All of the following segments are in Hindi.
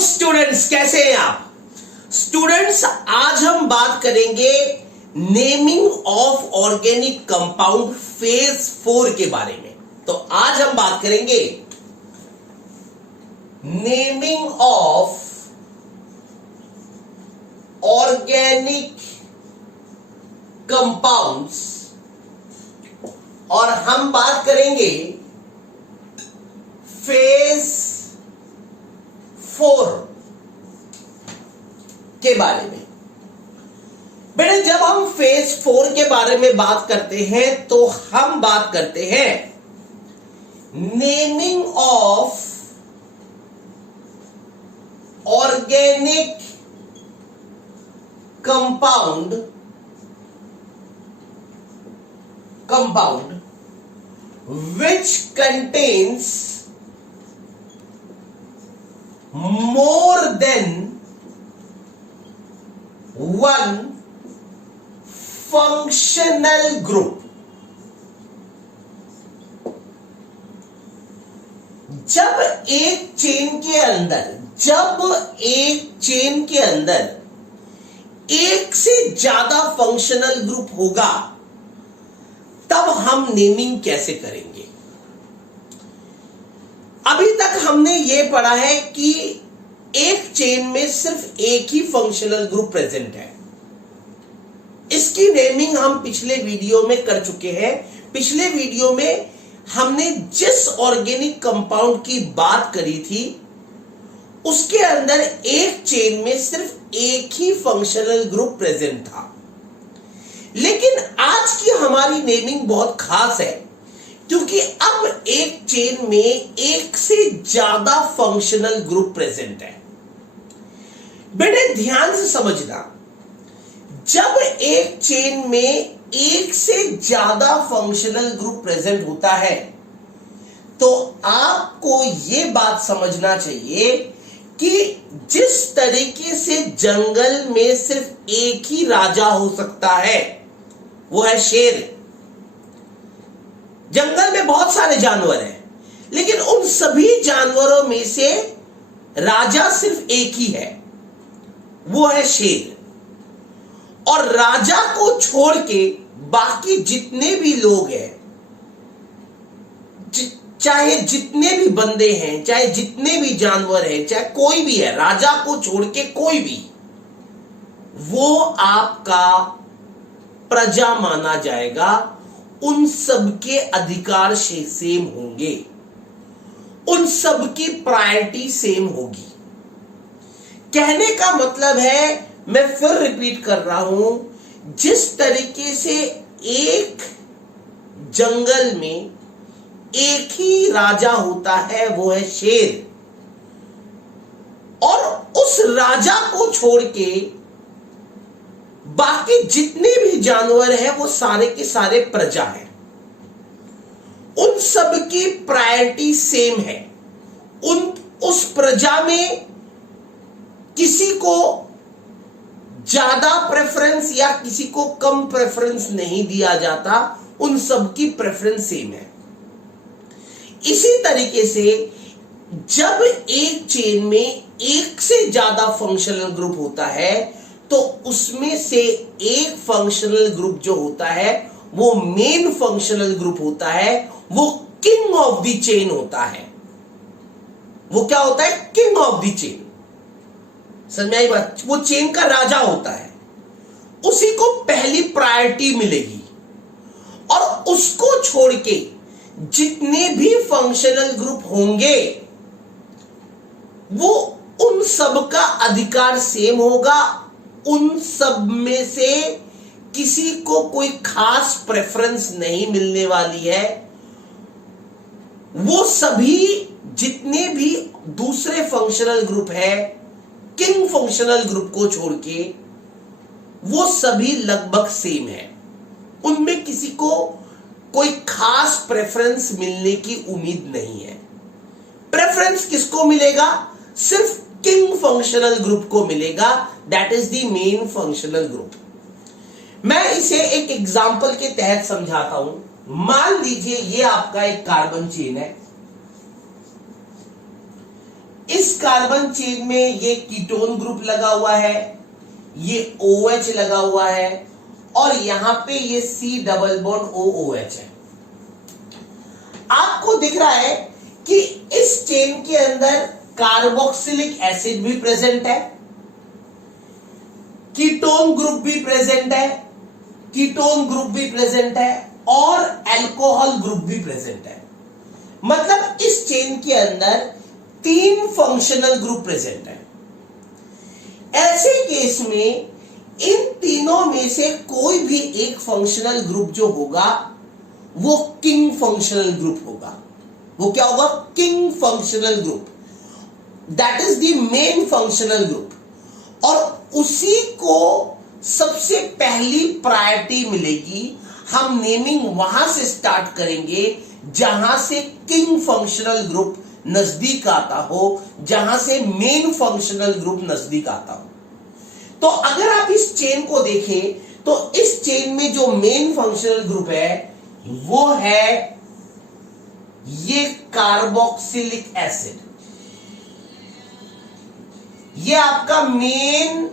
स्टूडेंट्स, कैसे हैं आप? स्टूडेंट्स, आज हम बात करेंगे naming of organic compound phase 4 के बारे में। तो आज हम बात करेंगे नेमिंग ऑफ ऑर्गेनिक कंपाउंड्स और हम बात करेंगे फेज 4 के बारे में। बेटे, जब हम फेज 4 के बारे में बात करते हैं तो हम बात करते हैं naming of organic compound which contains more than one functional group। जब एक चेन के अंदर एक से ज्यादा फंक्शनल ग्रुप होगा तब हम नेमिंग कैसे करेंगे। अभी तक हमने यह पढ़ा है कि एक चेन में सिर्फ एक ही फंक्शनल ग्रुप प्रेजेंट है। इसकी नेमिंग हम पिछले वीडियो में कर चुके हैं। पिछले वीडियो में हमने जिस ऑर्गेनिक कंपाउंड की बात करी थी उसके अंदर एक चेन में सिर्फ एक ही फंक्शनल ग्रुप प्रेजेंट था। लेकिन आज की हमारी नेमिंग बहुत खास है क्योंकि अब एक चेन में एक से ज्यादा फंक्शनल ग्रुप प्रेजेंट है। बेटे, ध्यान से समझना, जब एक चेन में एक से ज्यादा फंक्शनल ग्रुप प्रेजेंट होता है तो आपको यह बात समझना चाहिए कि जिस तरीके से जंगल में सिर्फ एक ही राजा हो सकता है वो है शेर। जंगल में बहुत सारे जानवर हैं लेकिन उन सभी जानवरों में से राजा सिर्फ एक ही है, वो है शेर। और राजा को छोड़ के बाकी जितने भी लोग हैं, चाहे जितने भी बंदे हैं, चाहे जितने भी जानवर हैं, चाहे कोई भी है, राजा को छोड़ के कोई भी, वो आपका प्रजा माना जाएगा। उन सबके अधिकार सेम होंगे, उन सबकी प्रायोरिटी सेम होगी। कहने का मतलब है, मैं फिर रिपीट कर रहा हूं, जिस तरीके से एक जंगल में एक ही राजा होता है वो है शेर, और उस राजा को छोड़ के बाकी जितने भी जानवर हैं वो सारे के सारे प्रजा हैं। उन सब की प्रायोरिटी सेम है। उस प्रजा में किसी को ज्यादा प्रेफरेंस या किसी को कम प्रेफरेंस नहीं दिया जाता, उन सब की प्रेफरेंस सेम है। इसी तरीके से जब एक चेन में एक से ज्यादा फंक्शनल ग्रुप होता है तो उसमें से एक फंक्शनल ग्रुप जो होता है वो मेन फंक्शनल ग्रुप होता है, वो किंग ऑफ द चेन होता है। वो क्या होता है? King of the chain. समझ में आई बात? वो चेन का राजा होता है, उसी को पहली प्रायोरिटी मिलेगी और उसको छोड़ के जितने भी फंक्शनल ग्रुप होंगे वो उन सब का अधिकार सेम होगा। उन सब में से किसी को कोई खास प्रेफरेंस नहीं मिलने वाली है। वो सभी जितने भी दूसरे फंक्शनल ग्रुप है, किंग फंक्शनल ग्रुप को छोड़ के, वो सभी लगभग सेम है। उनमें किसी को कोई खास प्रेफरेंस मिलने की उम्मीद नहीं है। प्रेफरेंस किसको मिलेगा? सिर्फ किंग फंक्शनल ग्रुप को मिलेगा, that is the main functional group. मैं इसे एक एग्जांपल के तहत समझाता हूं। मान लीजिए ये आपका एक कार्बन चेन है, इस कार्बन चेन में ये कीटोन ग्रुप लगा हुआ है, ये OH लगा हुआ है और यहां पे ये C डबल बॉन्ड OOH है। आपको दिख रहा है कि इस चेन के अंदर कार्बोक्सिलिक एसिड भी प्रेजेंट है, कीटोन ग्रुप भी प्रेजेंट है, कीटोन ग्रुप भी प्रेजेंट है और अल्कोहल ग्रुप भी प्रेजेंट है। मतलब इस चेन के अंदर 3 फंक्शनल ग्रुप प्रेजेंट है। ऐसे केस में इन तीनों में से कोई भी एक फंक्शनल ग्रुप जो होगा वो किंग फंक्शनल ग्रुप होगा। वो क्या होगा? King functional group, that is the main functional group. और उसी को सबसे पहली प्रायोरिटी मिलेगी। हम नेमिंग वहां से स्टार्ट करेंगे जहां से किंग फंक्शनल ग्रुप नजदीक आता हो, जहां से मेन फंक्शनल ग्रुप नजदीक आता हो। तो अगर आप इस चेन को देखें तो इस चेन में जो मेन फंक्शनल ग्रुप है वो है ये कार्बोक्सिलिक एसिड। ये आपका मेन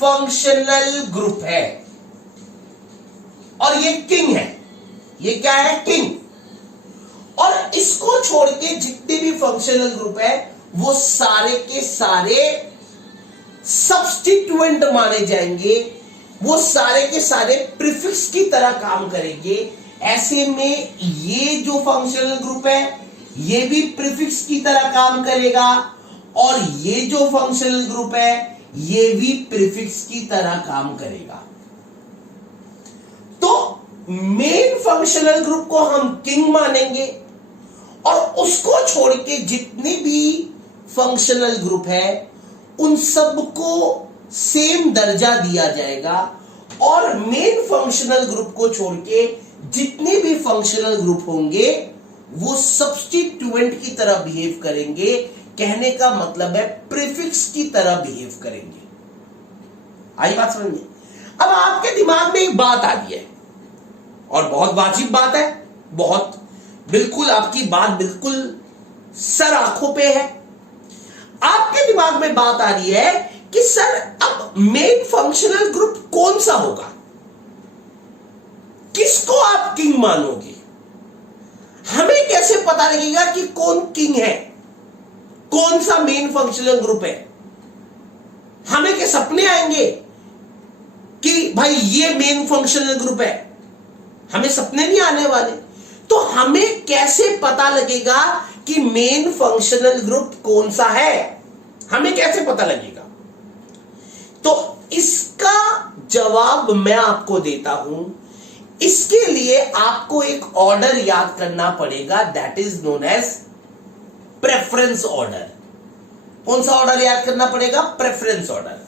फंक्शनल ग्रुप है और ये किंग है। ये क्या है? किंग। और इसको छोड़ के जितने भी फंक्शनल ग्रुप है वो सारे के सारे सब्स्टिट्यूएंट माने जाएंगे, वो सारे के सारे प्रीफिक्स की तरह काम करेंगे। ऐसे में ये जो फंक्शनल ग्रुप है ये भी प्रीफिक्स की तरह काम करेगा और ये जो फंक्शनल ग्रुप है ये भी प्रीफिक्स की तरह काम करेगा। तो मेन फंक्शनल ग्रुप को हम किंग मानेंगे और उसको छोड़ के जितने भी फंक्शनल ग्रुप है उन सबको सेम दर्जा दिया जाएगा और मेन फंक्शनल ग्रुप को छोड़ के जितने भी फंक्शनल ग्रुप होंगे वो सब्स्टिट्यूएंट की तरह बिहेव करेंगे। कहने का मतलब है प्रीफिक्स की तरह बिहेव करेंगे। आई बात समझ में? अब आपके दिमाग में एक बात आ रही है और बहुत वाजिब बात है, बहुत बिल्कुल आपकी बात बिल्कुल सर आंखों पे है। आपके दिमाग में बात आ रही है कि सर अब मेन फंक्शनल ग्रुप कौन सा होगा? किसको आप किंग मानोगे? हमें कैसे पता लगेगा कि कौन किंग है, कौन सा मेन फंक्शनल ग्रुप है? हमें क्या सपने आएंगे कि भाई ये मेन फंक्शनल ग्रुप है? हमें सपने नहीं आने वाले। तो हमें कैसे पता लगेगा कि मेन फंक्शनल ग्रुप कौन सा है? हमें कैसे पता लगेगा? तो इसका जवाब मैं आपको देता हूं। इसके लिए आपको एक ऑर्डर याद करना पड़ेगा, that is known as preference order. कौन सा ऑर्डर याद करना पड़ेगा? Preference order.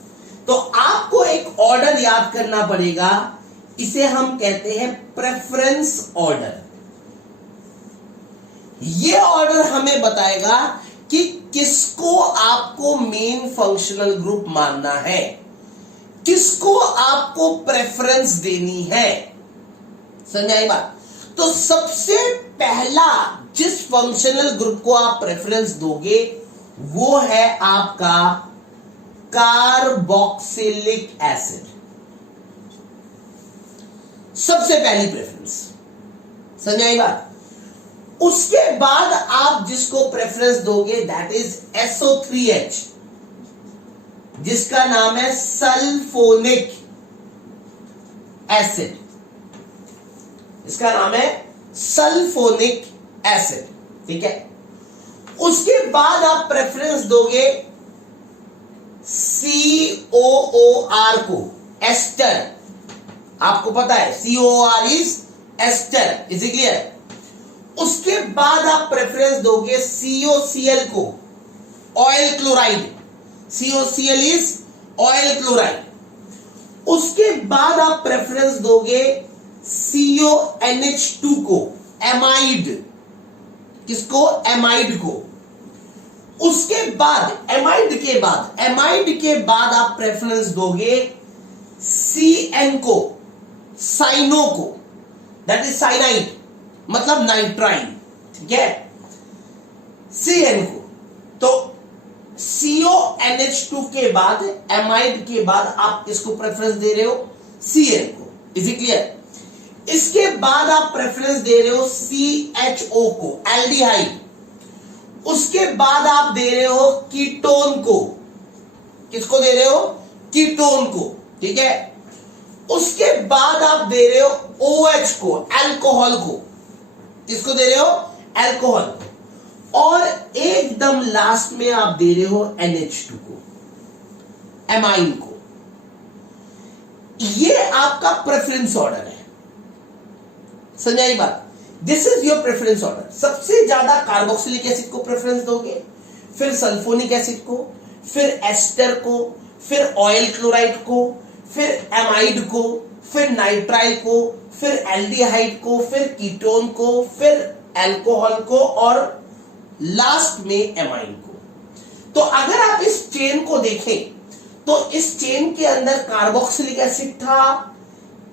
तो आपको एक ऑर्डर याद करना पड़ेगा, इसे हम कहते हैं प्रेफरेंस ऑर्डर। ये ऑर्डर हमें बताएगा कि किसको आपको मेन फंक्शनल ग्रुप मानना है, किसको आपको प्रेफरेंस देनी है। समझ आई बात? तो सबसे पहला जिस फंक्शनल ग्रुप को आप प्रेफरेंस दोगे वो है आपका कार्बोक्सिलिक एसिड। सबसे पहली प्रेफरेंस। समझ आई बात? उसके बाद आप जिसको प्रेफरेंस दोगे दैट इज SO3H, जिसका नाम है सल्फोनिक एसिड। इसका नाम है सल्फोनिक एसिड। ठीक है। उसके बाद आप प्रेफरेंस दोगे COOR को, एस्टर। आपको पता है COOR is ester. Is it clear? उसके बाद आप प्रेफरेंस दोगे COCl को, oil chloride. COCl is oil chloride. उसके बाद आप प्रेफरेंस दोगे CONH2 को, एमाइड। किसको? एमाइड को। उसके बाद एमाइड के बाद आप प्रेफरेंस दोगे CN को, साइनो को, दैट इज साइनाइड, मतलब नाइट्राइल। ठीक है। CN को। तो NH2 के बाद, एमाइड के बाद आप किसको प्रेफरेंस दे रहे हो? Cl को। Is it clear? इसके बाद आप प्रेफरेंस दे रहे हो CHO को, एल्डिहाइड। उसके बाद आप दे रहे हो कीटोन को। किसको दे रहे हो? कीटोन को। ठीक है। उसके बाद आप दे रहे हो OH को, अल्कोहल को। किसको दे रहे हो? अल्कोहल को। और एकदम लास्ट में आप दे रहे हो NH2 को, एमाइन को। ये आपका प्रेफरेंस ऑर्डर है। समझाई बात? This is your preference order. सबसे ज्यादा कार्बोक्सिलिक एसिड को प्रेफरेंस दोगे, फिर सल्फोनिक एसिड को, फिर एस्टर को, फिर ऑयल क्लोराइड को, फिर एमाइड को, फिर नाइट्राइल को, फिर एल्डिहाइड को, फिर कीटोन को, फिर अल्कोहल को और लास्ट में एमाइन को। तो अगर आप इस चेन को देखें तो इस चेन के अंदर कार्बोक्सिलिक एसिड था,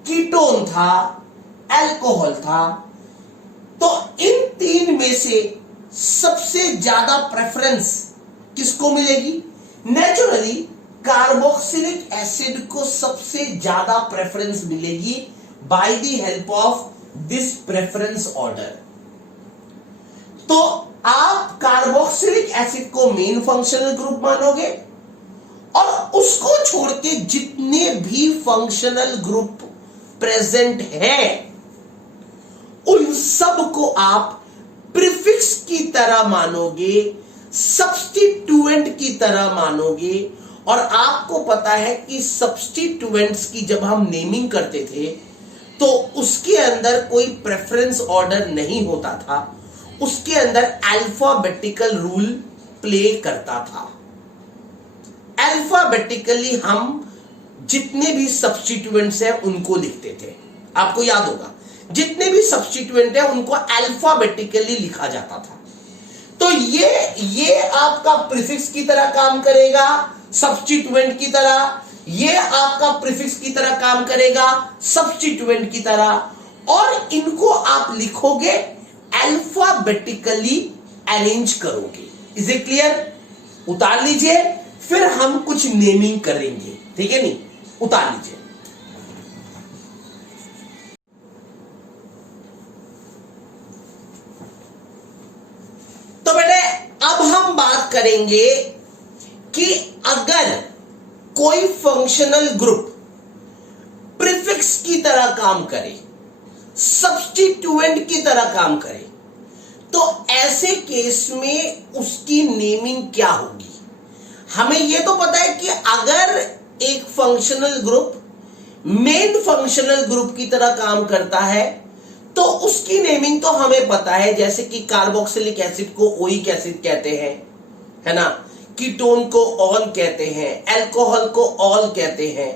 कीटोन था, अल्कोहल था। तो इन तीन में से सबसे ज्यादा प्रेफरेंस किसको मिलेगी? नेचुरली कार्बोक्सिलिक एसिड को सबसे ज्यादा प्रेफरेंस मिलेगी by the help of this preference order. तो आप कार्बोक्सिलिक एसिड को मेन फंक्शनल ग्रुप मानोगे और उसको छोड़ के जितने भी फंक्शनल ग्रुप प्रेजेंट हैं उन सब को आप प्रीफिक्स की तरह मानोगे, सब्स्टिट्यूएंट की तरह मानोगे। और आपको पता है कि सब्स्टिट्यूएंट्स की जब हम नेमिंग करते थे तो उसके अंदर कोई प्रेफरेंस ऑर्डर नहीं होता था, उसके अंदर अल्फाबेटिकल रूल प्ले करता था। अल्फाबेटिकली हम जितने भी सब्स्टिट्यूएंट्स हैं उनको लिखते थे। आपको याद होगा, जितने भी सब्स्टिट्यूएंट हैं उनको अल्फाबेटिकली लिखा जाता था। तो ये आपका प्रीफिक्स की तरह काम करेगा, सब्स्टिट्यूएंट की तरह। ये आपका प्रीफिक्स की तरह काम करेगा, सब्स्टिट्यूएंट की तरह। और इनको आप लिखोगे, अल्फाबेटिकली अरेंज करोगे। Is it clear? उतार लीजिए, फिर हम कुछ नेमिंग करेंगे। ठीक है? नहीं, उतार लीजिए। तो बेटे अब हम बात करेंगे कि अगर कोई फंक्शनल ग्रुप प्रीफिक्स की तरह काम करे, सब्स्टिट्यूएंट की तरह काम करे, तो ऐसे केस में उसकी नेमिंग क्या होगी? हमें यह तो पता है कि अगर एक functional group main functional group की तरह काम करता है तो उसकी नेमिंग तो हमें पता है। जैसे कि कार्बोक्सिलिक एसिड को ओइक एसिड कहते हैं, है ना, कीटोन को ऑन कहते हैं, अल्कोहल को ऑल कहते हैं,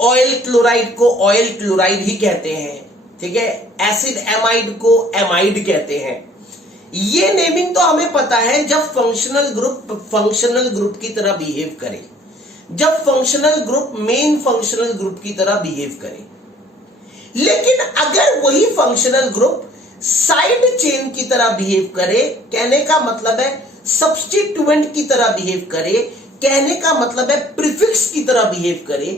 ऑयल क्लोराइड को ऑयल क्लोराइड ही कहते हैं। ठीक है? एसिड एमाइड को एमाइड कहते हैं। ये नेमिंग तो हमें पता है जब फंक्शनल ग्रुप की तरह बिहेव करे, जब functional group main functional group की तरह बिहेव करे। लेकिन अगर वही फंक्शनल ग्रुप साइड चेन की तरह बिहेव करे, कहने का मतलब है सब्स्टिट्यूएंट की तरह बिहेव करे, कहने का मतलब है प्रीफिक्स की तरह बिहेव करे,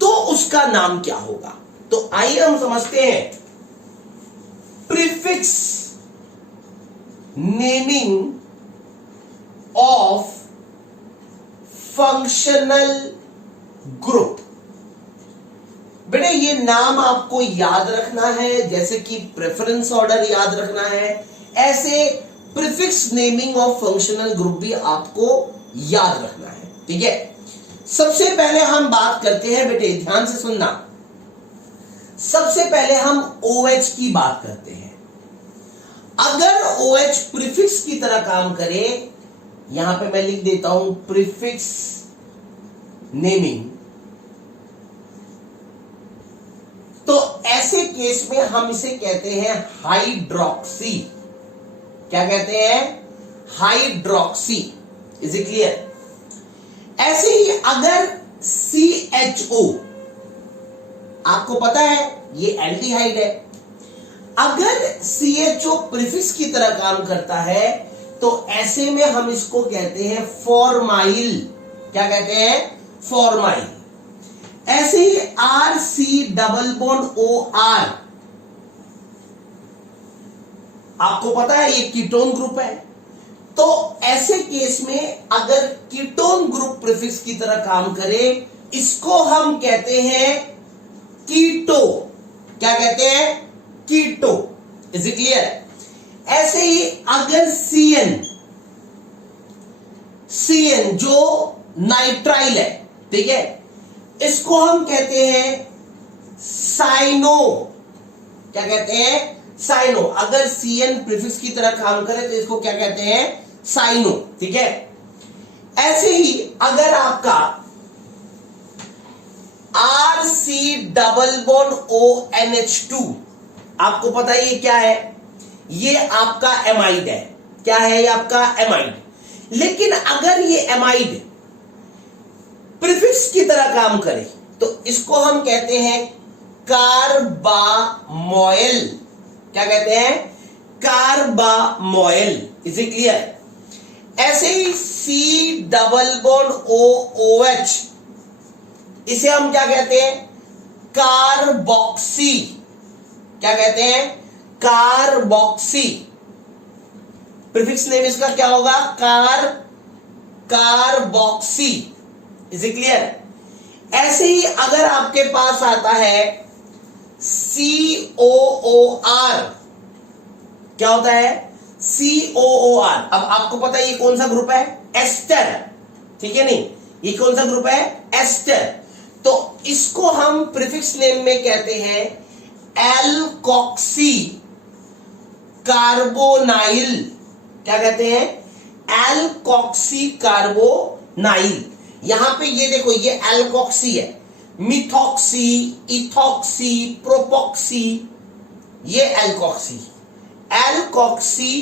तो उसका नाम क्या होगा? तो आइए हम समझते हैं prefix naming of functional group. बेटे ये नाम आपको याद रखना है, जैसे कि प्रेफरेंस ऑर्डर याद रखना है, ऐसे prefix naming of functional group भी आपको याद रखना है। ठीक है? सबसे पहले हम बात करते हैं, बेटे ध्यान से सुनना, सबसे पहले हम OH की बात करते हैं। अगर OH प्रीफिक्स की तरह काम करे, यहां पे मैं लिख देता हूं प्रीफिक्स नेमिंग, तो ऐसे केस में हम इसे कहते हैं हाइड्रोक्सी। क्या कहते हैं? हाइड्रोक्सी। Is it clear? ऐसे ही अगर CHO, आपको पता है ये एल्डिहाइड है, अगर CHO प्रीफिक्स की तरह काम करता है तो ऐसे में हम इसको कहते हैं फॉर्माइल क्या कहते हैं, फॉर्माइल। ऐसे ही R C double bond O R, आपको पता है ये कीटोन ग्रुप है। तो ऐसे केस में अगर कीटोन ग्रुप प्रीफिक्स की तरह काम करे, इसको हम कहते हैं कीटो। क्या कहते हैं, कीटो। Is it clear? ऐसे ही अगर सीएन जो नाइट्राइल है, ठीक है, इसको हम कहते हैं साइनो। क्या कहते हैं, साइनो। अगर सीएन प्रीफिक्स की तरह काम करे तो इसको क्या कहते हैं, साइनो। ठीक है। ऐसे ही अगर आपका R C double bond O NH2, आपको पता है ये क्या है, ये आपका एमाइड है। क्या है, ये आपका एमाइड। लेकिन अगर ये एमाइड प्रीफिक्स की तरह काम करे तो इसको हम कहते हैं कार्बामोइल। क्या कहते हैं, कार्बामोइल। Is it clear? ऐसे ही C double bond O OH, इसे हम क्या कहते हैं, कार्बोक्सी। क्या कहते हैं, कार्बोक्सी। प्रीफिक्स नेम इसका क्या होगा, कार्बोक्सी। Is it clear? ऐसे ही अगर आपके पास आता है COOR, क्या होता है, COOR। अब आपको पता है ये कौन सा ग्रुप है, एस्टर। ठीक है, नहीं, ये कौन सा ग्रुप है, एस्टर। तो इसको हम प्रीफिक्स नेम में कहते हैं एल्कोक्सी कार्बोनाइल। क्या कहते हैं, एल्कोक्सी कार्बोनाइल। यहां पे ये देखो, ये एल्कोक्सी है, मिथॉक्सी, इथॉक्सी, प्रोपोक्सी, ये alkoxy, alkoxy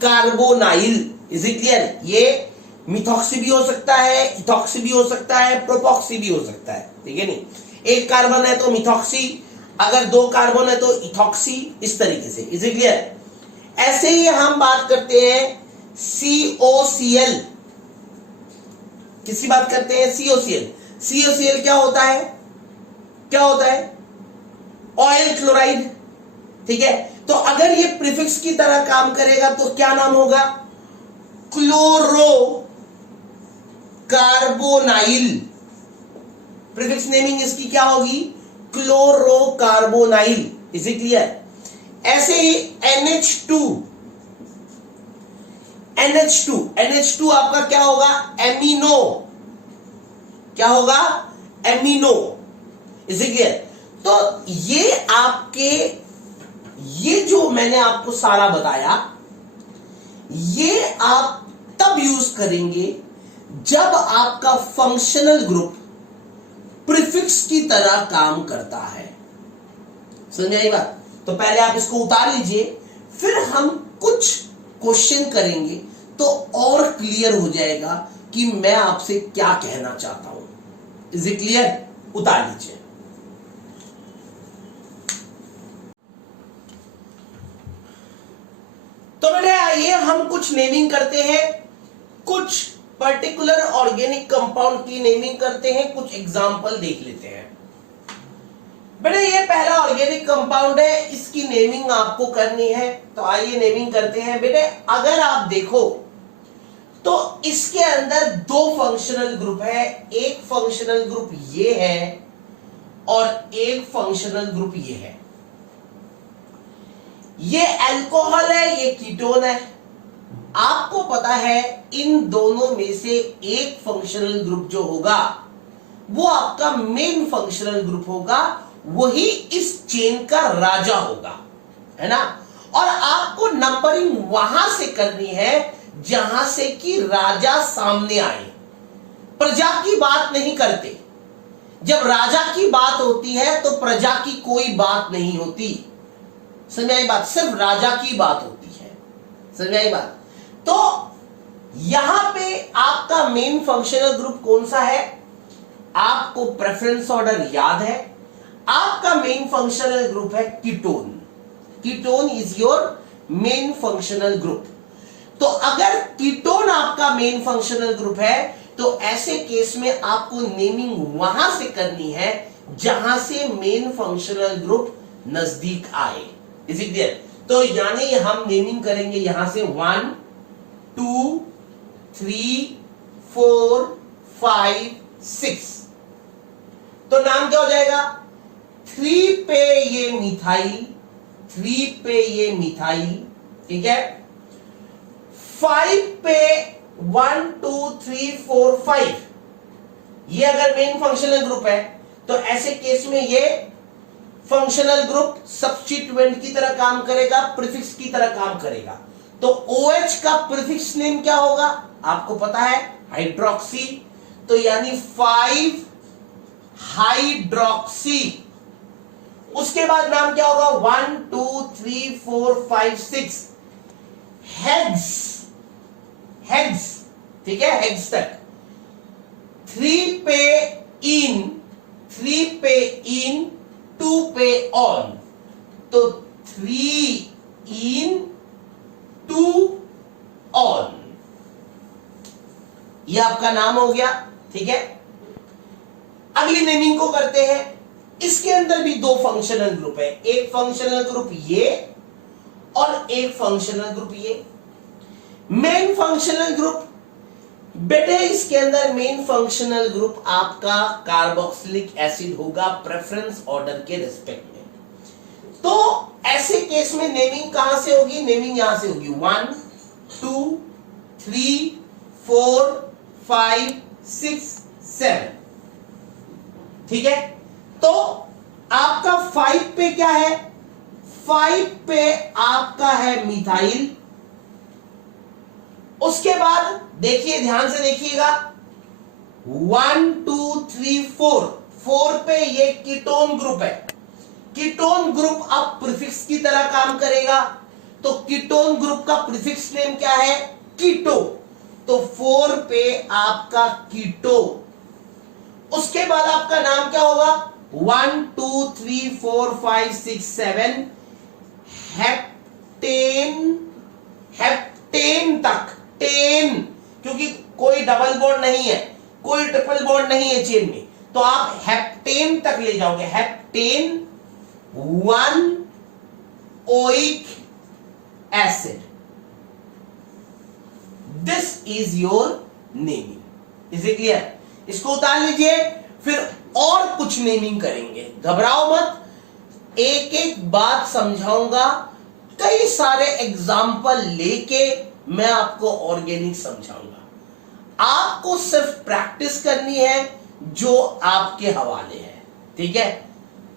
carbonyl. Is it clear? ये मिथॉक्सी भी हो सकता है, इथॉक्सी भी हो सकता है, प्रोपोक्सी भी हो सकता है। ठीक है, नहीं, एक कार्बन है तो मिथॉक्सी, अगर दो कार्बन है तो इथॉक्सी, इस तरीके से। Is it clear? ऐसे ही हम बात करते हैं COCl। किसकी बात करते हैं, COCl। COCl क्या होता है, क्या होता है, ऑयल क्लोराइड। ठीक है, तो अगर ये प्रीफिक्स की तरह काम करेगा तो क्या नाम होगा, क्लोरो कार्बोनाइल। प्रीफिक्स नेमिंग इसकी क्या होगी, chloro carbonyl. Is it clear? ऐसे ही NH2 आपका क्या होगा, एमिनो। क्या होगा, एमिनो। Is it clear? तो ये आपके, ये जो मैंने आपको सारा बताया, ये आप तब यूज करेंगे जब आपका फंक्शनल ग्रुप प्रीफिक्स की तरह काम करता है। समझ आई बात? तो पहले आप इसको उतार लीजिए, फिर हम कुछ क्वेश्चन करेंगे तो और क्लियर हो जाएगा कि मैं आपसे क्या कहना चाहता हूं। Is it clear? उतार लीजिए। तो बेटे आइए हम कुछ नेमिंग करते हैं, कुछ पर्टिकुलर ऑर्गेनिक कंपाउंड की नेमिंग करते हैं, कुछ एग्जांपल देख लेते हैं। बेटे ये पहला ऑर्गेनिक कंपाउंड है, इसकी नेमिंग आपको करनी है, तो आइए नेमिंग करते हैं। बेटे अगर आप देखो तो इसके अंदर दो फंक्शनल ग्रुप है, एक फंक्शनल ग्रुप ये है और एक फंक्शनल ग्रुप ये है। ये अल्कोहल है, ये कीटोन है। आपको पता है इन दोनों में से एक फंक्शनल ग्रुप जो होगा वो आपका मेन फंक्शनल ग्रुप होगा, वही इस चेन का राजा होगा, है ना। और आपको नंबरिंग वहां से करनी है जहां से कि राजा सामने आए। प्रजा की बात नहीं करते, जब राजा की बात होती है तो प्रजा की कोई बात नहीं होती। समझ आई बात? सिर्फ राजा की बात होती है। समझ आई बात? तो यहां पे आपका मेन फंक्शनल ग्रुप कौन सा है, आपको प्रेफरेंस ऑर्डर याद है। आपका मेन फंक्शनल ग्रुप है ketone. Ketone is your main functional group. तो अगर कीटोन आपका मेन फंक्शनल ग्रुप है तो ऐसे केस में आपको नेमिंग वहां से करनी है जहां से मेन फंक्शनल ग्रुप नजदीक आए। Is it clear? तो यानी हम नेमिंग करेंगे यहां से 1 2 3 4 5 6। तो नाम क्या हो जाएगा? 3 पे ये मिथाइल, 3 पे ये मिथाइल, ठीक है। 5 पे 1 2 3 4 5 ये अगर मेन फंक्शनल ग्रुप है तो ऐसे केस में ये फंक्शनल ग्रुप सब्स्टिट्यूएंट की तरह काम करेगा, प्रीफिक्स की तरह काम करेगा। तो OH का प्रीफिक्स नेम क्या होगा? आपको पता है, हाइड्रोक्सी। तो यानी 5 हाइड्रोक्सी। उसके बाद नाम क्या होगा? 1 2 3 4 5 6 हेक्स, हेक्स, ठीक है, हेक्स तक। 3 पे इन, 3 पे इन, 2 पे ऑन, तो 3 इन 2 ऑन, यह आपका नाम हो गया, ठीक है। अगली नेमिंग को करते हैं। इसके अंदर भी दो फंक्शनल ग्रुप है, एक फंक्शनल ग्रुप ये और एक फंक्शनल ग्रुप ये। मेन फंक्शनल ग्रुप, बेटे इसके अंदर मेन फंक्शनल ग्रुप आपका कार्बोक्सिलिक एसिड होगा प्रेफरेंस ऑर्डर के रिस्पेक्ट में। तो ऐसे केस में नेमिंग कहां से होगी? नेमिंग यहां से होगी 1 2 3 4 5 6 7, ठीक है। तो आपका 5 पे क्या है? 5 पे आपका है मिथाइल। उसके बाद देखिए, ध्यान से देखिएगा, 1 2 3 4, 4 पे ये कीटोन ग्रुप है। कीटोन ग्रुप अब प्रीफिक्स की तरह काम करेगा। तो कीटोन ग्रुप का प्रीफिक्स नेम क्या है? कीटो। तो 4 पे आपका कीटो। उसके बाद आपका नाम क्या होगा? 1 2 3 4 5 6 7 हेप्टेन, हेप्टेन तक, टेन, क्योंकि कोई डबल बॉन्ड नहीं है, कोई ट्रिपल बॉन्ड नहीं है चेन में, तो आप हेप्टेन तक ले जाओगे। Heptane 1 oic acid, this is your naming. Is it clear? इसको उतार लीजिए, फिर और कुछ नेमिंग करेंगे। घबराओ मत, एक एक बात समझाऊंगा, कई सारे एग्जाम्पल लेके मैं आपको ऑर्गेनिक समझाऊंगा। आपको सिर्फ प्रैक्टिस करनी है जो आपके हवाले है, ठीक है।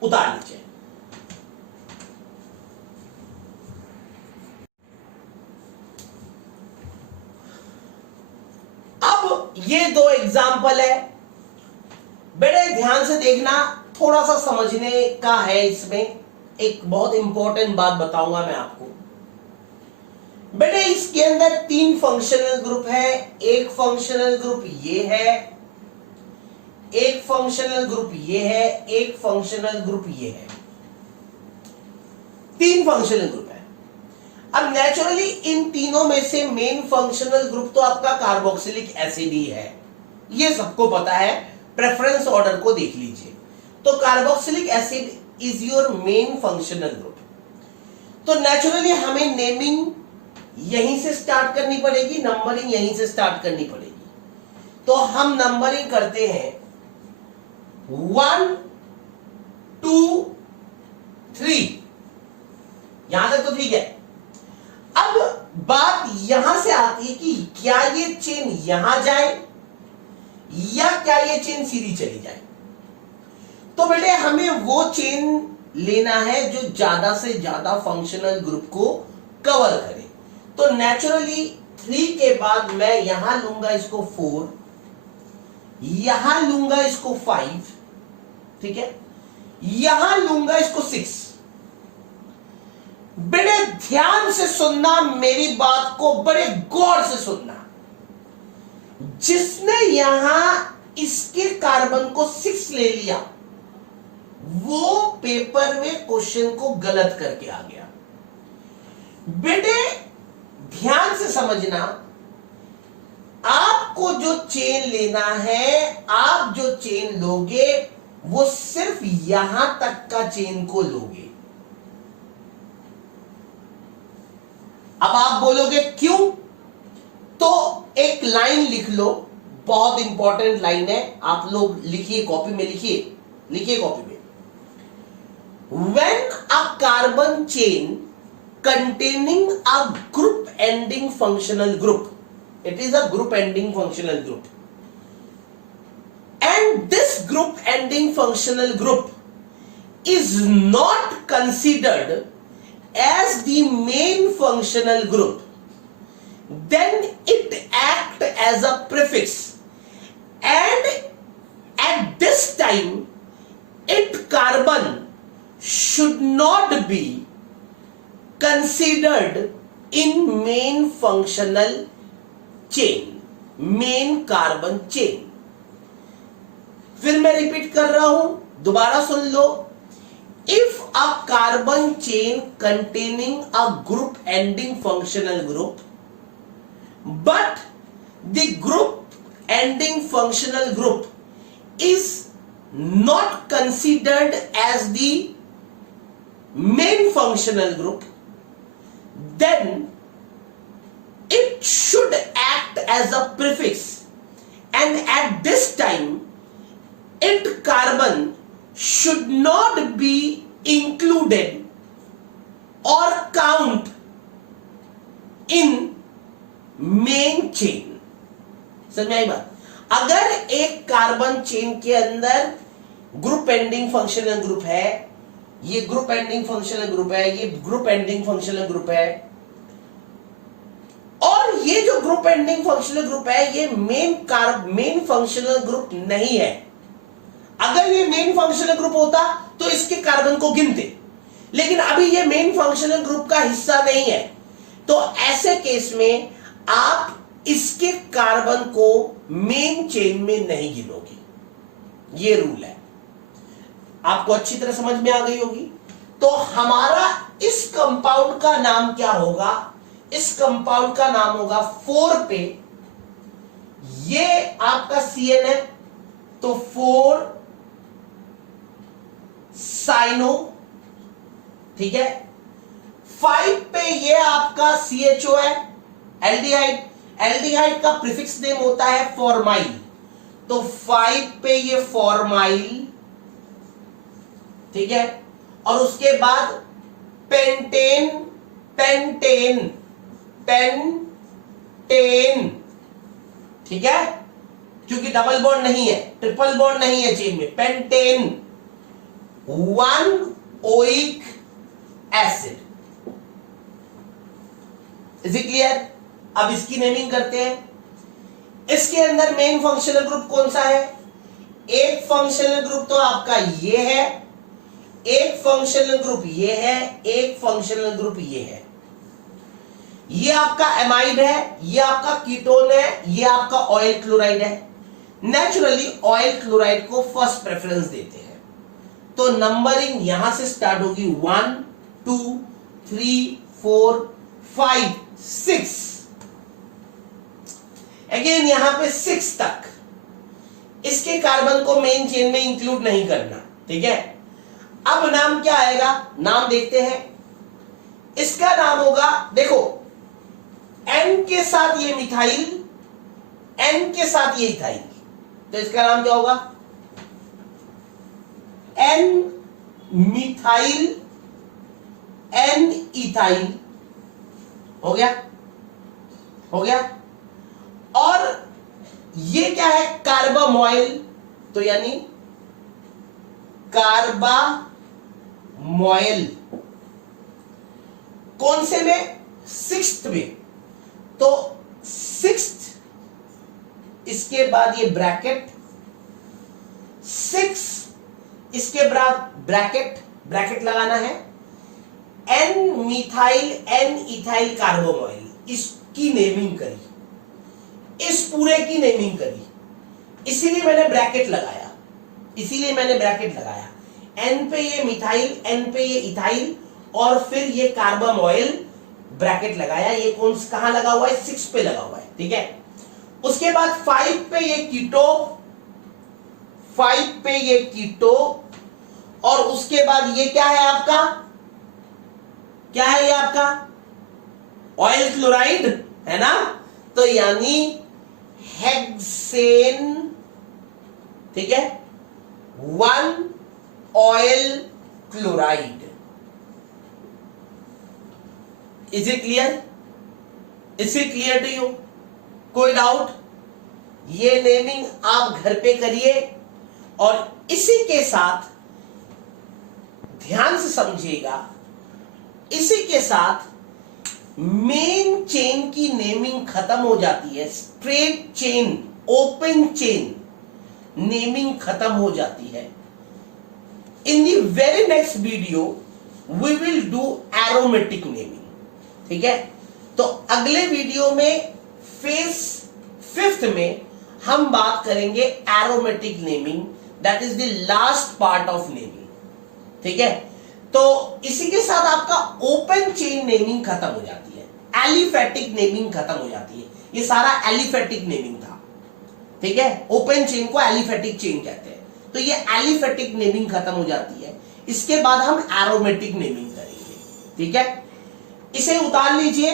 उतार लीजिए। अब ये दो एग्जाम्पल है, बेटे ध्यान से देखना, थोड़ा सा समझने का है। इसमें एक बहुत इंपॉर्टेंट बात बताऊंगा मैं आपको। बेटे इसके अंदर 3 फंक्शनल ग्रुप है। एक फंक्शनल ग्रुप ये है, एक फंक्शनल ग्रुप ये है, एक फंक्शनल ग्रुप ये है। 3 फंक्शनल ग्रुप है। अब नेचुरली इन तीनों में से मेन फंक्शनल ग्रुप तो आपका कार्बोक्सिलिक एसिड ही है, ये सबको पता है। प्रेफरेंस ऑर्डर को देख लीजिए। तो carboxylic acid is your main functional group. तो नेचुरली हमें नेमिंग यहीं से स्टार्ट करनी पड़ेगी, नंबरिंग यहीं से स्टार्ट करनी पड़ेगी। तो हम नंबरिंग करते हैं 1 2 3, यहां तक तो ठीक है। अब बात यहां से आती है कि क्या ये चेन यहां जाए या क्या ये चेन सीधी चली जाए। तो बेटे हमें वो चेन लेना है जो ज्यादा से ज्यादा फंक्शनल ग्रुप को कवर करे। तो नेचुरली 3 के बाद मैं यहां लूंगा इसको 4, यहां लूंगा इसको 5, ठीक है, यहां लूंगा इसको 6। बड़े ध्यान से सुनना, मेरी बात को बड़े गौर से सुनना। जिसने यहां इसके कार्बन को 6 ले लिया वो पेपर में क्वेश्चन को गलत करके आ गया। बेटे ध्यान से समझना, आप आपको जो चेन लेना है, आप जो चेन लोगे वो सिर्फ यहां तक का चेन को लोगे। अब आप बोलोगे क्यों? तो एक लाइन लिख लो, बहुत इंपॉर्टेंट लाइन है, आप लोग लिखिए, कॉपी में लिखिए कॉपी में। When a carbon chain containing a group ending functional group, it is a group ending functional group, and this group ending functional group is not considered as the main functional group, then it acts as a prefix, and at this time its carbon should not be considered in main functional chain, main carbon chain। फिर मैं रिपीट कर रहा हूं, दोबारा सुन लो। If a carbon chain containing a group ending functional group, but the group ending functional group is not considered as the main functional group, then it should act as a prefix, and at this time its carbon should not be included or count in main chain। समझ में आई बात? अगर एक कार्बन चेन के अंदर ग्रुप एंडिंग फंक्शनल ग्रुप है, ये ग्रुप एंडिंग फंक्शनल ग्रुप है, ये ग्रुप एंडिंग फंक्शनल ग्रुप है, और ये जो ग्रुप एंडिंग फंक्शनल ग्रुप है ये मेन फंक्शनल ग्रुप नहीं है। अगर ये मेन फंक्शनल ग्रुप होता तो इसके कार्बन को गिनते, लेकिन अभी ये मेन फंक्शनल ग्रुप का हिस्सा नहीं है, तो ऐसे केस में आप इसके कार्बन को मेन चेन में नहीं गिनोगे। ये रूल है, आपको अच्छी तरह समझ में आ गई होगी। तो हमारा इस कंपाउंड का नाम क्या होगा? इस कंपाउंड का नाम होगा 4 पे, ये आपका CN है तो 4 साइनो, ठीक है। 5 पे ये आपका CHO है, एल्डिहाइड। एल्डिहाइड का प्रीफिक्स नेम होता है फॉर्माइल, तो 5 पे ये फॉर्माइल, ठीक है। और उसके बाद पेंटेन, पेंटेन, पेंटेन, ठीक है, क्योंकि डबल बॉन्ड नहीं है, ट्रिपल बॉन्ड नहीं है चेन में, pentane 1 oic acid. Is it clear? अब इसकी नेमिंग करते हैं। इसके अंदर मेन फंक्शनल ग्रुप कौन सा है? एक फंक्शनल ग्रुप तो आपका ये है, एक फंक्शनल ग्रुप ये है, एक फंक्शनल ग्रुप ये है। ये आपका एमाइड है, ये आपका कीटोन है, ये आपका ऑयल क्लोराइड है। नेचुरली ऑयल क्लोराइड को फर्स्ट प्रेफरेंस देते हैं, तो नंबरिंग यहां से स्टार्ट होगी 1 2 3 4 5 6, अगेन यहां पे 6 तक। इसके कार्बन को मेन चेन में इंक्लूड नहीं करना, ठीक है। अब नाम क्या आएगा? नाम देखते हैं। इसका नाम होगा, देखो N के साथ ये मिथाइल, N के साथ ये इथाइल, तो इसका नाम क्या होगा? N methyl, N ethyl. हो गया, हो गया। और ये क्या है? कार्बामॉइल, तो यानी कार्बामॉइल कौन से में? 6th में, तो 6th, इसके बाद ये ब्रैकेट 6, इसके बाद ब्रैकेट लगाना है, N मिथाइल N इथाइल कार्बामॉइल, इसकी नेमिंग करी, इस पूरे की नेमिंग करी, इसीलिए मैंने ब्रैकेट लगाया, इसीलिए मैंने ब्रैकेट लगाया। N पे ये मिथाइल, N पे ये इथाइल, और फिर ये कार्बामॉइल, ब्रैकेट लगाया। ये कौन कहां लगा हुआ है? 6 पे लगा हुआ है, ठीक है। उसके बाद 5 पे ये कीटो, 5 पे ये कीटो, और उसके बाद ये क्या है आपका, क्या है ये आपका ऑयल क्लोराइड है ना, तो यानी हेक्सेन, ठीक है, 1 oil chloride. Is it clear? Is it clear to you? कोई डाउट? ये नेमिंग आप घर पे करिए और इसी के साथ ध्यान से समझिएगा, इसी के साथ मेन चेन की नेमिंग खत्म हो जाती है, straight chain, open chain naming खत्म हो जाती है। In the very next video we will do aromatic naming, ठीक है? तो अगले वीडियो में फेज 5th में हम बात करेंगे aromatic naming, that is the last part of naming, ठीक है? तो इसी के साथ आपका ओपन चेन नेमिंग खत्म हो जाती है, एलिफेटिक नेमिंग खत्म हो जाती है। ये सारा एलिफेटिक नेमिंग था, ठीक है? ओपन चेन को एलिफेटिक चेन कहते हैं, तो ये एलिफेटिक नेमिंग खत्म हो जाती है। इसके बाद हम एरोमेटिक नेमिंग करेंगे, ठीक है? इसे उतार लीजिए।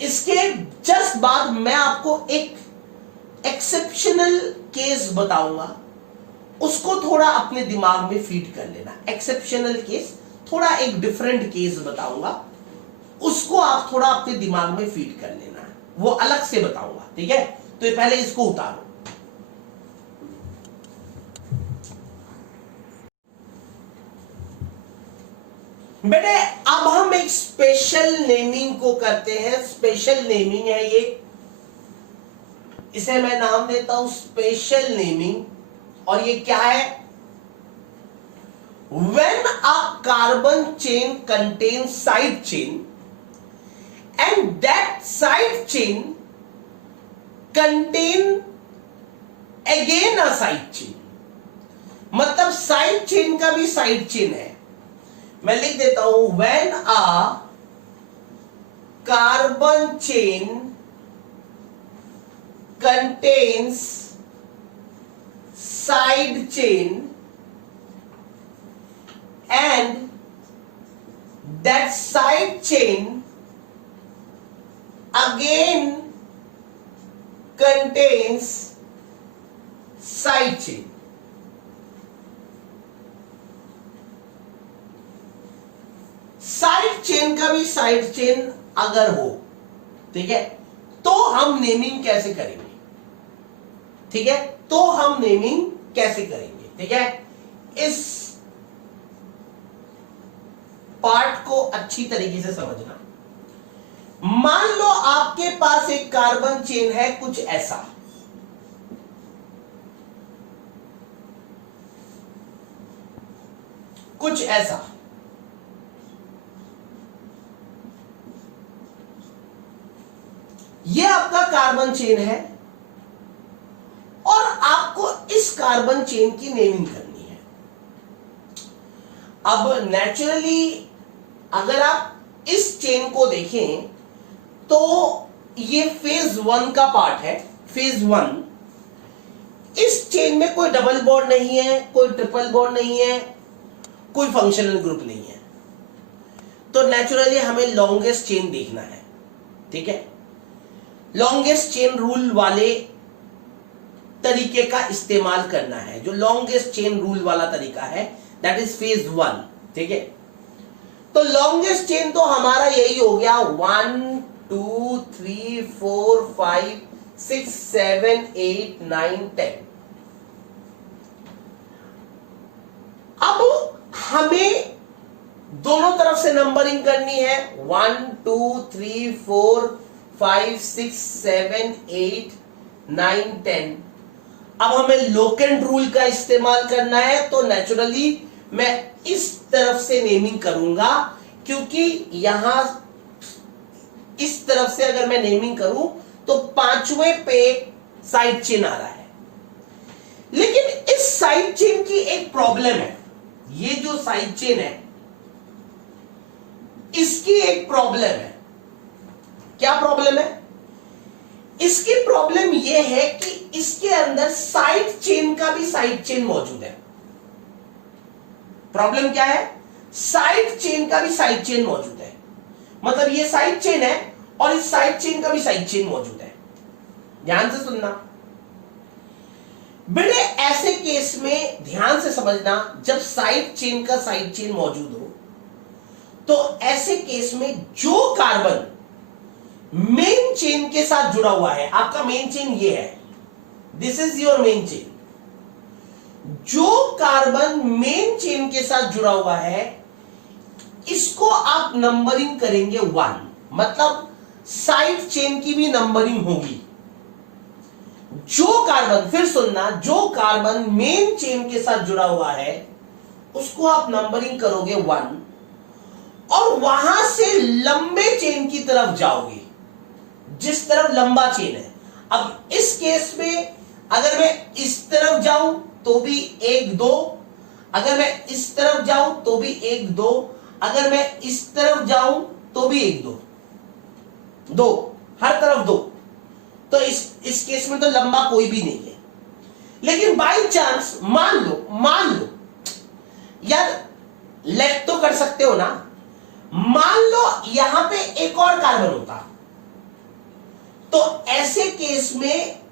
इसके जस्ट बाद मैं आपको एक एक्सेप्शनल केस बताऊंगा, उसको थोड़ा अपने दिमाग में फीड कर लेना। एक्सेप्शनल केस, थोड़ा एक डिफरेंट केस बताऊंगा, उसको आप थोड़ा अपने दिमाग में फीड कर लेना, वो अलग से बताऊंगा, ठीक है? तो ये पहले इसको उतारो। बेटे अब हम एक स्पेशल नेमिंग को करते हैं। स्पेशल नेमिंग है ये, इसे मैं नाम देता हूं स्पेशल नेमिंग। और ये क्या है? When a carbon chain contains side chain and that side chain contain again a side chain, मतलब साइड चेन का भी साइड चेन है। मैं लिख देता हूं when a carbon chain contains side chain and that side chain again contains side chain। Side chain का भी साइड चेन अगर हो, ठीक है, तो हम नेमिंग कैसे करेंगे, ठीक है? तो हम नेमिंग कैसे करेंगे, ठीक है? इस पार्ट को अच्छी तरीके से समझना। मान लो आपके पास एक कार्बन चेन है कुछ ऐसा, कुछ ऐसा, ये आपका कार्बन चेन है और आपको इस कार्बन चेन की नेमिंग करनी है। अब नेचुरली अगर आप इस चेन को देखें तो ये फेज 1 का पार्ट है। फेज 1, इस चेन में कोई डबल बॉन्ड नहीं है, कोई ट्रिपल बॉन्ड नहीं है, कोई फंक्शनल ग्रुप नहीं है, तो नेचुरली हमें लॉन्गेस्ट चेन देखना है, ठीक है? लॉन्गेस्ट चेन रूल वाले तरीके का इस्तेमाल करना है। जो लॉन्गेस्ट चेन रूल वाला तरीका है दैट इज फेज 1, ठीक है? तो लॉन्गेस्ट चेन तो हमारा यही हो गया 1 2 3 4 5 6 7 8 9 10। अब हमें दोनों तरफ से नंबरिंग करनी है, 1 2 3 4 5 6 7 8 9 10। अब हमें लोकेंट रूल का इस्तेमाल करना है, तो नेचुरली मैं इस तरफ से नेमिंग करूंगा, क्योंकि यहां इस तरफ से अगर मैं नेमिंग करूं तो 5वें पे साइड चेन आ रहा है। लेकिन इस साइड चेन की एक प्रॉब्लम है। ये जो साइड चेन है इसकी एक प्रॉब्लम है। क्या प्रॉब्लम है? इसकी प्रॉब्लम यह है कि इसके अंदर साइड चेन का भी साइड चेन मौजूद है। प्रॉब्लम क्या है? साइड चेन का भी साइड चेन मौजूद है। मतलब ये साइड चेन है और इस साइड चेन का भी साइड चेन मौजूद है। ध्यान से सुनना बेटे, ऐसे केस में ध्यान से समझना, जब साइड चेन का साइड चेन मौजूद हो तो ऐसे केस में जो कार्बन मेन चेन के साथ जुड़ा हुआ है, आपका मेन चेन ये है, this is your main chain, जो कार्बन मेन चेन के साथ जुड़ा हुआ है इसको आप नंबरिंग करेंगे 1, मतलब साइड चेन की भी नंबरिंग होगी। जो कार्बन, फिर सुनना, जो कार्बन मेन चेन के साथ जुड़ा हुआ है उसको आप नंबरिंग करोगे 1 और वहां से लंबे चेन की तरफ जाओगे, जिस तरफ लंबा चेन है। अब इस केस में अगर मैं इस तरफ जाऊं तो भी 1 2, अगर मैं इस तरफ जाऊं तो भी 1 2, अगर मैं इस तरफ जाऊं तो भी 1 2 2, हर तरफ 2। तो इस केस में तो लंबा कोई भी नहीं है। लेकिन बाई चांस मान लो यार, लेट तो कर सकते हो ना, मान लो यहां पे एक और कार्बन होता, तो ऐसे केस में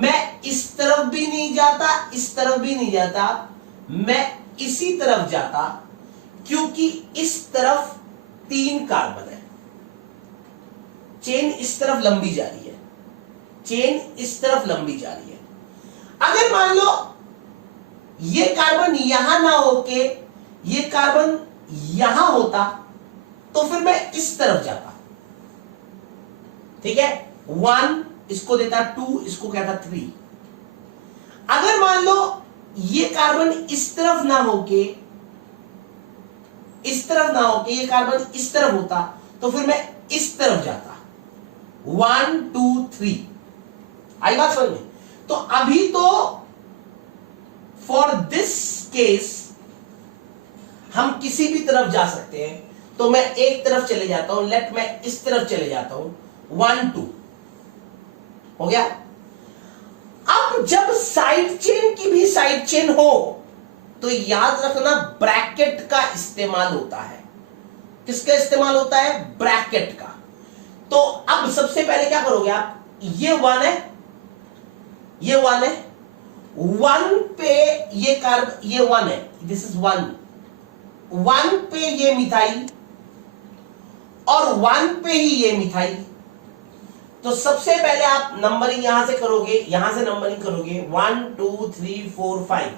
मैं इस तरफ भी नहीं जाता, इस तरफ भी नहीं जाता, मैं इसी तरफ जाता, क्योंकि इस तरफ 3 कार्बन है। चेन इस तरफ लंबी जा रही है, चेन इस तरफ लंबी जा रही है। अगर मान लो ये कार्बन यहां ना होके ये कार्बन यहां होता तो फिर मैं इस तरफ जाता, ठीक है, 1 इसको देता, 2 इसको कहता 3। अगर मान लो ये कार्बन इस तरफ ना होके ये कार्बन इस तरफ होता तो फिर मैं इस तरफ जाता, 1 2 3। आई बात समझ में? तो अभी तो फॉर दिस केस हम किसी भी तरफ जा सकते हैं, तो मैं एक तरफ चले जाता हूं, लेट मैं इस तरफ चले जाता हूं, 1 2 हो गया। अब जब साइड चेन की भी साइड चेन हो तो याद रखना ब्रैकेट का इस्तेमाल होता है। किसका इस्तेमाल होता है? ब्रैकेट का। तो अब सबसे पहले क्या करोगे आप, ये 1 है, ये 1 है, 1 पे ये कार्बन, ये 1 है, दिस इज 1 पे ये मिथाइल और 1 पे ही ये मिथाइल। तो सबसे पहले आप नंबरिंग यहां से करोगे, यहां से नंबरिंग करोगे 1 2 3 4 5।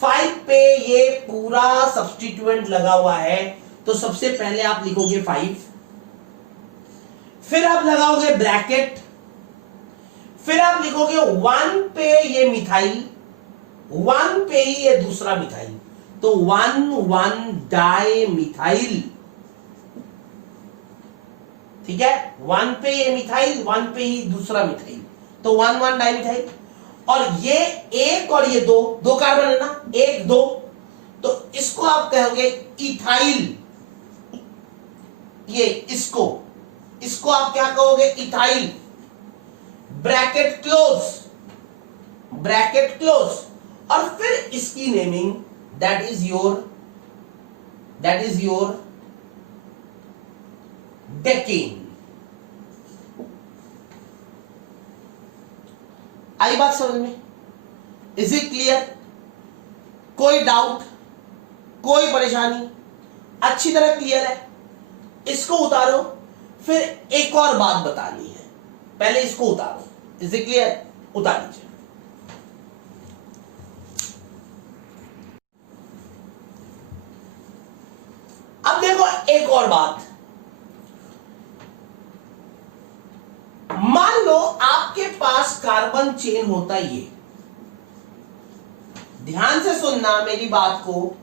5 पे ये पूरा सब्स्टिट्यूएंट लगा हुआ है, तो सबसे पहले आप लिखोगे 5, फिर आप लगाओगे ब्रैकेट, फिर आप लिखोगे 1 पे ये मिथाइल, 1 पे ही ये दूसरा मिथाइल, तो 1 1 डाई मिथाइल, ठीक है, 1 पे ये मिथाइल, 1 पे ही दूसरा मिथाइल, तो 1 1 डाई मिथाइल। और ये 1 और ये 2 कार्बन है ना, 1 2, तो इसको आप कहोगे इथाइल। ये इसको आप क्या कहोगे? इथाइल। ब्रैकेट क्लोज, और फिर इसकी naming that is your decane. आई बात समझ में? Is it clear? कोई डाउट, कोई परेशानी? अच्छी तरह क्लियर है। इसको उतारो, फिर एक और बात बतानी है, पहले इसको उतारो। Is it clear? उतार लीजिए। अब देखो एक और बात, मान लो आपके पास कार्बन चेन होता ये, ध्यान से सुनना मेरी बात को,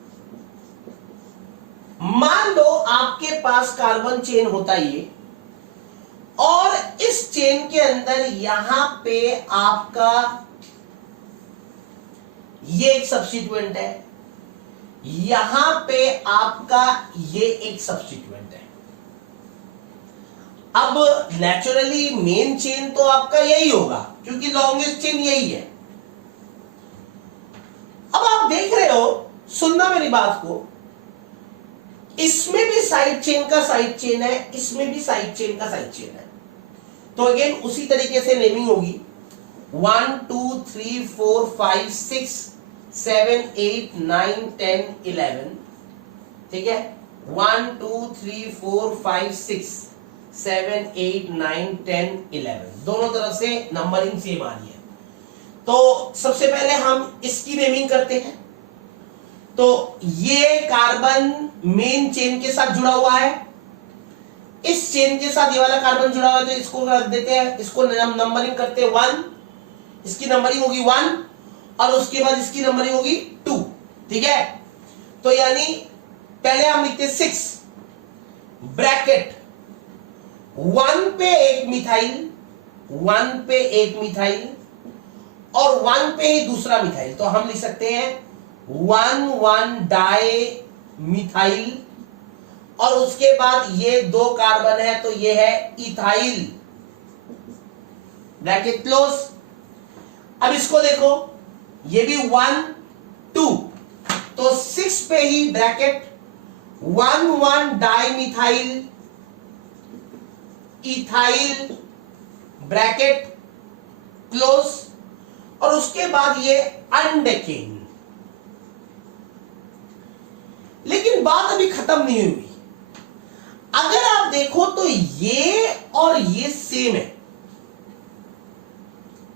मान लो आपके पास कार्बन चेन होता ये, और इस चेन के अंदर यहां पे आपका ये एक सब्स्टिट्यूएंट है, यहां पे आपका ये एक सब्स्टिट्यूएंट है। अब नेचुरली मेन चेन तो आपका यही होगा क्योंकि लॉन्गेस्ट चेन यही है। अब आप देख रहे हो, सुनना मेरी बात को, इसमें भी साइड चेन का साइड चेन है, इसमें भी साइड चेन का साइड चेन है। तो अगेन उसी तरीके से नेमिंग होगी 1 2 3 4 5 6 7 8 9 10 11। ठीक है, 1 2 3 4 5 6 7 8 9 10 11, दोनों तरफ से नंबरिंग सेम आ रही है। तो सबसे पहले हम इसकी नेमिंग करते हैं। तो ये कार्बन मेन चेन के साथ जुड़ा हुआ है, इस चेन के साथ ये वाला कार्बन जुड़ा हुआ है, तो इसको रख देते हैं, इसको नंबरिंग करते हैं 1, इसकी नंबरिंग होगी 1 और उसके बाद इसकी नंबरिंग होगी 2। ठीक है, तो यानी पहले हम लिखते 6 ब्रैकेट 1 पे एक मिथाइल, 1 पे एक मिथाइल और 1 पे ही दूसरा मिथाइल, तो हम लिख सकते हैं 1 1 डाई मिथाइल और उसके बाद ये 2 कार्बन है तो ये है इथाइल, ब्रैकेट क्लोज। अब इसको देखो, ये भी 1 2, तो 6 पे ही bracket 1 1 di methyl ethyl, bracket close और उसके बाद ये अनडेकेन। लेकिन बात अभी खत्म नहीं हुई। अगर आप देखो तो ये और ये सेम है,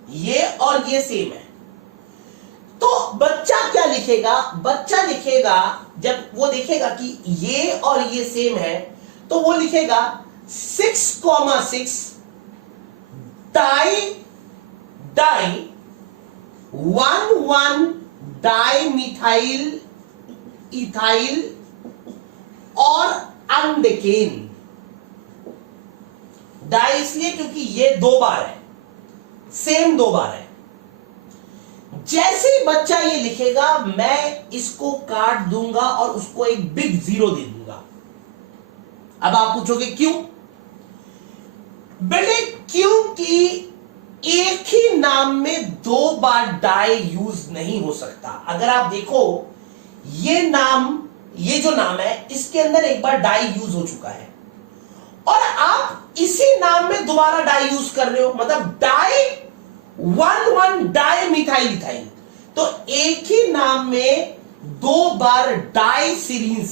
ये और ये सेम है, तो बच्चा क्या लिखेगा? बच्चा लिखेगा, जब वो देखेगा कि ये और ये सेम है तो वो लिखेगा 6,6 di di 1 1 di methyl ethyl और अनडेकेन। डाई इसलिए क्योंकि ये 2 बार है, सेम 2 बार है। जैसे ही बच्चा ये लिखेगा मैं इसको काट दूंगा और उसको एक बिग 0 दे दूंगा। अब आप पूछोगे क्यों? बेटे क्योंकि एक ही नाम में 2 बार डाई यूज नहीं हो सकता। अगर आप देखो ये नाम, ये जो नाम है इसके अंदर एक बार डाई यूज हो चुका है और आप इसी नाम में दोबारा डाई यूज कर रहे हो, मतलब डाई 1 1 डाई मिथाइल इथाइल। तो एक ही नाम में 2 बार डाई सीरीज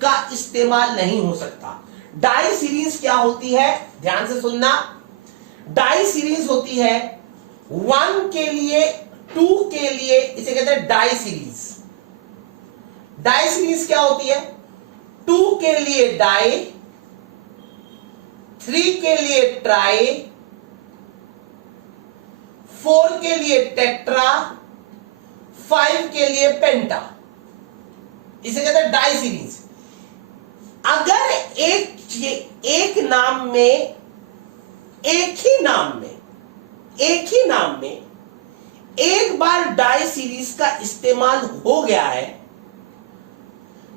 का इस्तेमाल नहीं हो सकता। डाई सीरीज क्या होती है, ध्यान से सुनना। डाई सीरीज होती है 1 के लिए, 2 के लिए, इसे कहते हैं डाई सीरीज। डाई सीरीज क्या होती है? 2 के लिए डाई, 3 के लिए ट्राई, 4 के लिए टेट्रा, 5 के लिए पेंटा, इसे कहते हैं डाई सीरीज। अगर एक नाम में, एक ही नाम में एक बार डाई सीरीज का इस्तेमाल हो गया है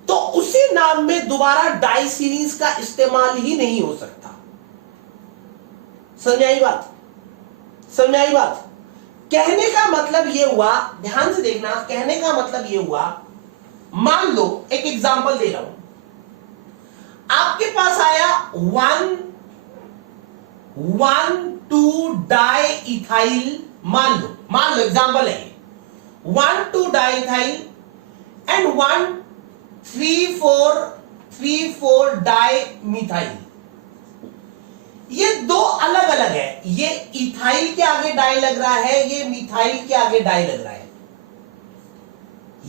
तो उसी नाम में दोबारा डाई सीरीज का इस्तेमाल ही नहीं हो सकता। समझ में आई बात? समझ में आई बात? कहने का मतलब यह हुआ, ध्यान से देखना, कहने का मतलब यह हुआ, मान लो एक एग्जांपल दे रहा हूं, आपके पास आया 1 1 2 डाई इथाइल, मान लो एग्जांपल है 1 2 di ethyl and 1 3 4 di methyl. ये 2 अलग अलग है, ये इथाइल के आगे डाई लग रहा है, ये मिथाइल के आगे डाई लग रहा है।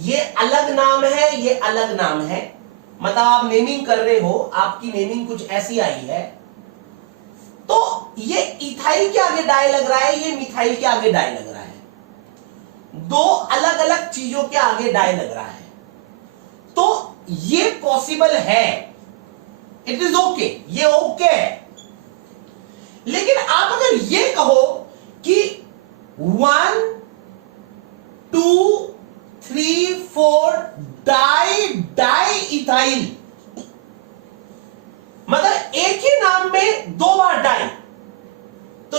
ये अलग नाम है, ये अलग नाम है, मतलब आप नेमिंग कर रहे हो, आपकी नेमिंग कुछ ऐसी आई है, तो ये इथाइल के आगे डाई लग रहा है, ये मिथाइल के आगे डाई लग रहा है। 2 अलग अलग चीजों के आगे डाई लग रहा है, तो ये पॉसिबल है, इट इज ओके, ये ओके है। लेकिन आप अगर ये कहो कि 1 2 3 4 डाई इथाइल, मतलब एक ही नाम में 2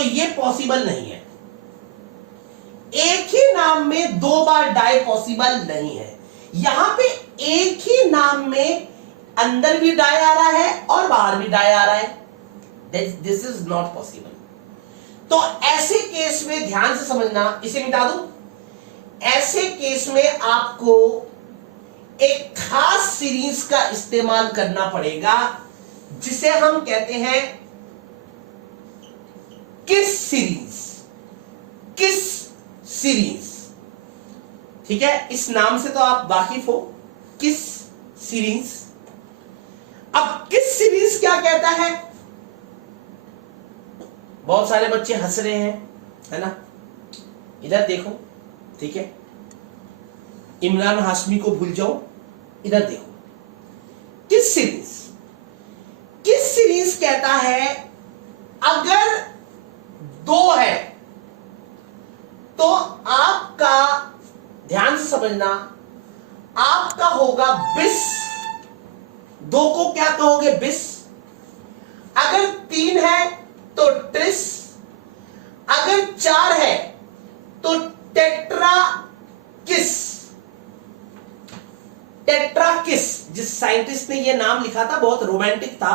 ये पॉसिबल नहीं है। एक ही नाम में 2 बार डाई पॉसिबल नहीं है। यहां पे एक ही नाम में अंदर भी डाई आ रहा है और बाहर भी डाई आ रहा है। This is not possible. तो ऐसे केस में ध्यान से समझना, इसे मिटा दूं। ऐसे केस में आपको एक खास सीरीज का इस्तेमाल करना पड़ेगा जिसे हम कहते हैं किस सीरीज। किस सीरीज, ठीक है, इस नाम से तो आप वाकिफ हो, किस सीरीज। अब किस सीरीज क्या कहता है? बहुत सारे बच्चे हंस रहे हैं, है ना, इधर देखो, ठीक है, इमरान हाशमी को भूल जाओ, इधर देखो। किस सीरीज, किस सीरीज कहता है अगर 2 है तो आपका, ध्यान से समझना, आपका होगा 20। 2 को क्या कहोगे? 20। अगर 3 है तो ट्रिस, अगर 4 है तो टेट्रा किस। टेट्रा किस, जिस साइंटिस्ट ने यह नाम लिखा था बहुत रोमांटिक था,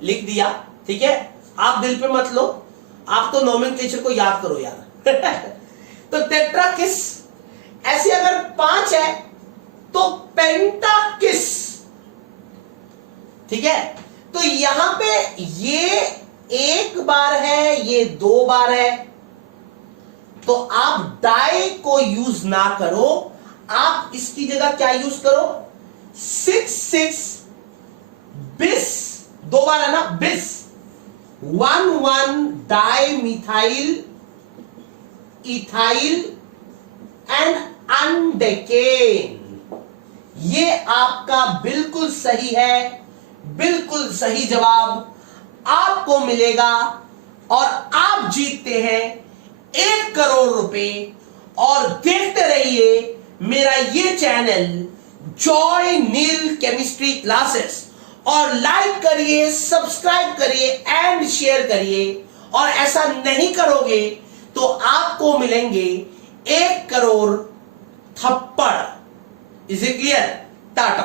लिख दिया, ठीक है, आप दिल पे मत लो, आप तो नोमेनक्लेचर को याद करो यार। तो टेट्रा किस। ऐसे अगर 5 है तो पेंटा किस, ठीक है। तो यहां पे ये 1 बार है, ये 2 बार है, तो आप डाई को यूज ना करो, आप इसकी जगह क्या यूज करो? 6 बिस, 2 बार है ना, बिस 1 डाई मिथाइल इथाइल एंड अनडेकेन। ये आपका बिल्कुल सही है, बिल्कुल सही जवाब आपको मिलेगा और आप जीतते हैं 1 करोड़ रुपए। और देखते रहिए मेरा ये चैनल जॉय नील केमिस्ट्री क्लासेस, और लाइक करिए, सब्सक्राइब करिए एंड शेयर करिए। और ऐसा नहीं करोगे तो आपको मिलेंगे 1 करोड़ थप्पड़। Is it clear? टाटा।